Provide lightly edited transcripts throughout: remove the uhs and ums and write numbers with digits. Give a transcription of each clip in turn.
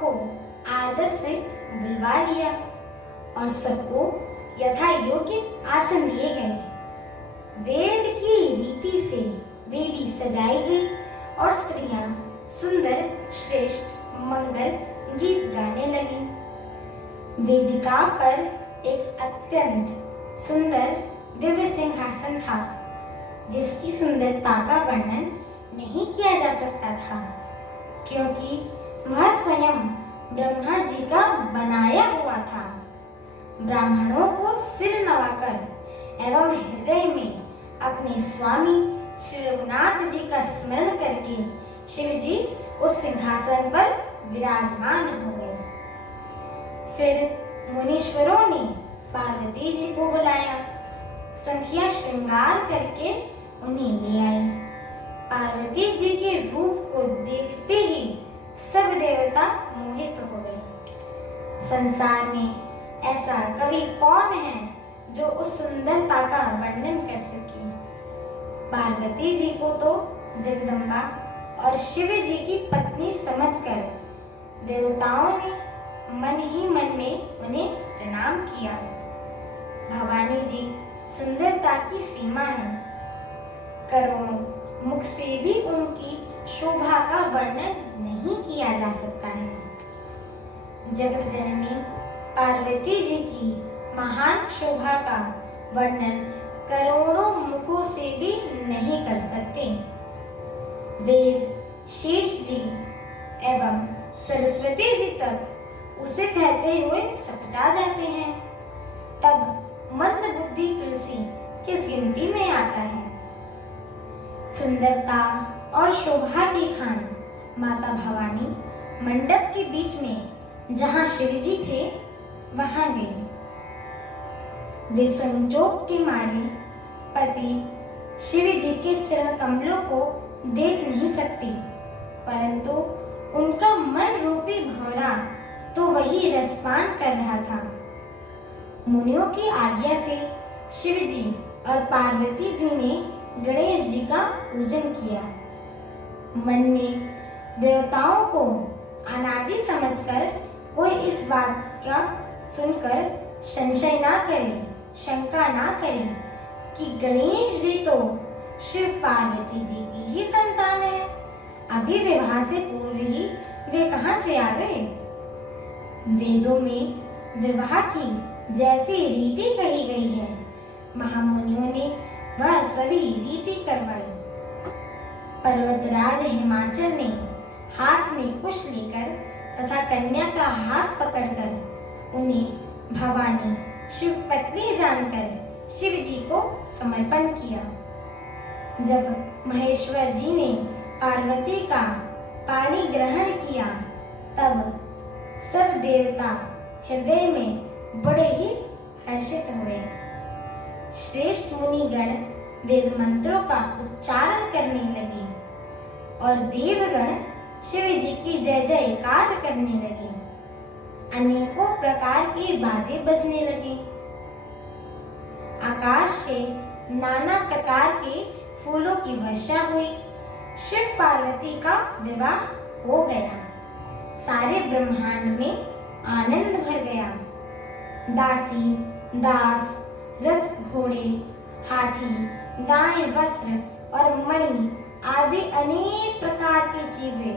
को आदर से बुलवा लिया और सबको यथा योग्य आसन दिए गए। वेद की रीति से वेदी सजाई गई और स्त्रियां सुंदर श्रेष्ठ मंगल गीत गाने लगी। वेदिका पर एक अत्यंत सुंदर दिव्य सिंहासन था, जिसकी सुंदरता का वर्णन नहीं किया जा सकता था, क्योंकि वह स्वयं ब्रह्मा जी का बनाया हुआ था। ब्राह्मणों को सिर नवाकर एवं हृदय में अपने स्वामी श्री रघुनाथ जी का स्मरण करके शिव जी उस सिंहासन पर विराजमान हो गए। फिर मुनीश्वरों ने पार्वती जी को बुलाया, संख्या श्रृंगार करके उन्हें ले आए। पार्वती जी के रूप को देखते ही सब देवता मोहित हो गए। संसार में ऐसा कवि कौन है जो उस सुंदरता का वर्णन कर सके। पार्वती जी को तो जगदम्बा और शिव जी की पत्नी समझकर देवताओं ने मन ही मन में उन्हें प्रणाम किया। भवानी जी सुंदरता की सीमा है, करोड़ों मुख से भी उनकी शोभा का वर्णन नहीं किया जा सकता है। जगत जननी पार्वती जी की महान शोभा का वर्णन करोड़ों मुखों से भी नहीं कर सकते। वेद शेष जी एवं सरस्वती जी तक उसे कहते हुए सपचा जाते हैं, तब मंद बुद्धि तुलसी किस गिनती में आता है। सुंदरता और शोभा की खान माता भवानी मंडप के बीच में जहां शिव जी थे वहां गई। वे संजोग के मारे पति शिव जी के चरण कमलों को देख नहीं सकती, परंतु उनका मन रूपी भौरा तो वही रसपान कर रहा था। मुनियों की आज्ञा से शिव जी और पार्वती जी ने गणेश जी का पूजन किया। मन में देवताओं को अनादि समझकर कोई इस बात का सुनकर संशय ना करे, शंका ना करे कि गणेश जी तो शिव पार्वती जी की ही संतान है। अभी विवाह से पूर्व ही वे कहां से आ गए। वेदों में विवाह की जैसी रीति कही गई है, महामुनियों ने वह सभी रीति करवाई। पर्वतराज हिमाचल ने हाथ में कुश लेकर तथा कन्या का हाथ पकड़कर उन्हें भवानी शिव पत्नी जानकर शिव जी को समर्पण किया। जब महेश्वर जी ने पार्वती का पाणी ग्रहण किया, तब सब देवता हृदय में बड़े ही हर्षित हुए। श्रेष्ठ मुनिगण वेद मंत्रों का उच्चारण करने लगे और देवगण शिव जी की जय जयकार करने लगे। अनेकों प्रकार के बाजे बजने लगे। आकाश से नाना प्रकार के फूलों की वर्षा हुई। शिव पार्वती का विवाह हो गया। सारे ब्रह्मांड में आनंद भर गया। दासी दास, रथ घोड़े, हाथी, गाय, वस्त्र और मणि आदि अनेक प्रकार की चीजें,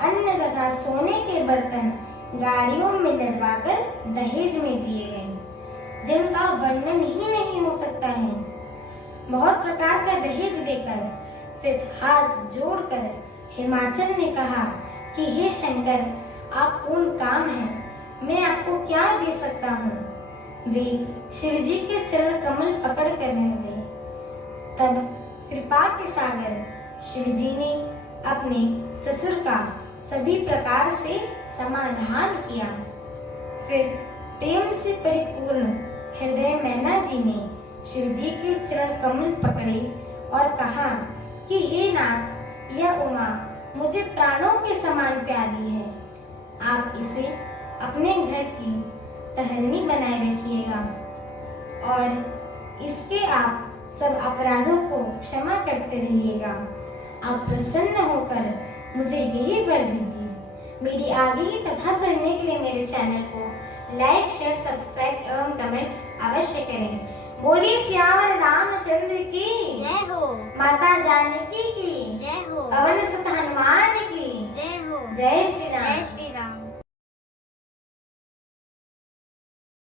अन्न तथा सोने के बर्तन गाड़ियों में लदवाकर दहेज में दिए गए, जिनका वर्णन ही नहीं हो सकता है। बहुत प्रकार का दहेज देकर फिर हाथ जोड़कर हिमाचल ने कहा कि हे शंकर, आप पूर्ण काम हैं, मैं आपको क्या दे सकता हूँ। वे शिव जी के चरण कमल पकड़ कर रह गए। तब कृपा के सागर शिव जी ने अपने ससुर का सभी प्रकार से समाधान किया। फिर प्रेम से परिपूर्ण हृदय मैना जी ने शिव जी के चरण कमल पकड़े और कहा कि हे नाथ, यह उमा मुझे प्राणों के समान प्यारी है। आप इसे अपने घर की टहलनी बनाए रखिएगा और इसके आप सब अपराधों को क्षमा करते रहिएगा। आप प्रसन्न होकर मुझे यही वर दीजिए। मेरी आगे की कथा सुनने के लिए मेरे चैनल को लाइक, शेयर, सब्सक्राइब एवं कमेंट अवश्य करें। बोलिए सियावर रामचंद्र की जय हो। माता जानकी की जय हो। पवन सुत हनुमान की जय हो। जय श्री राम। जय श्री राम।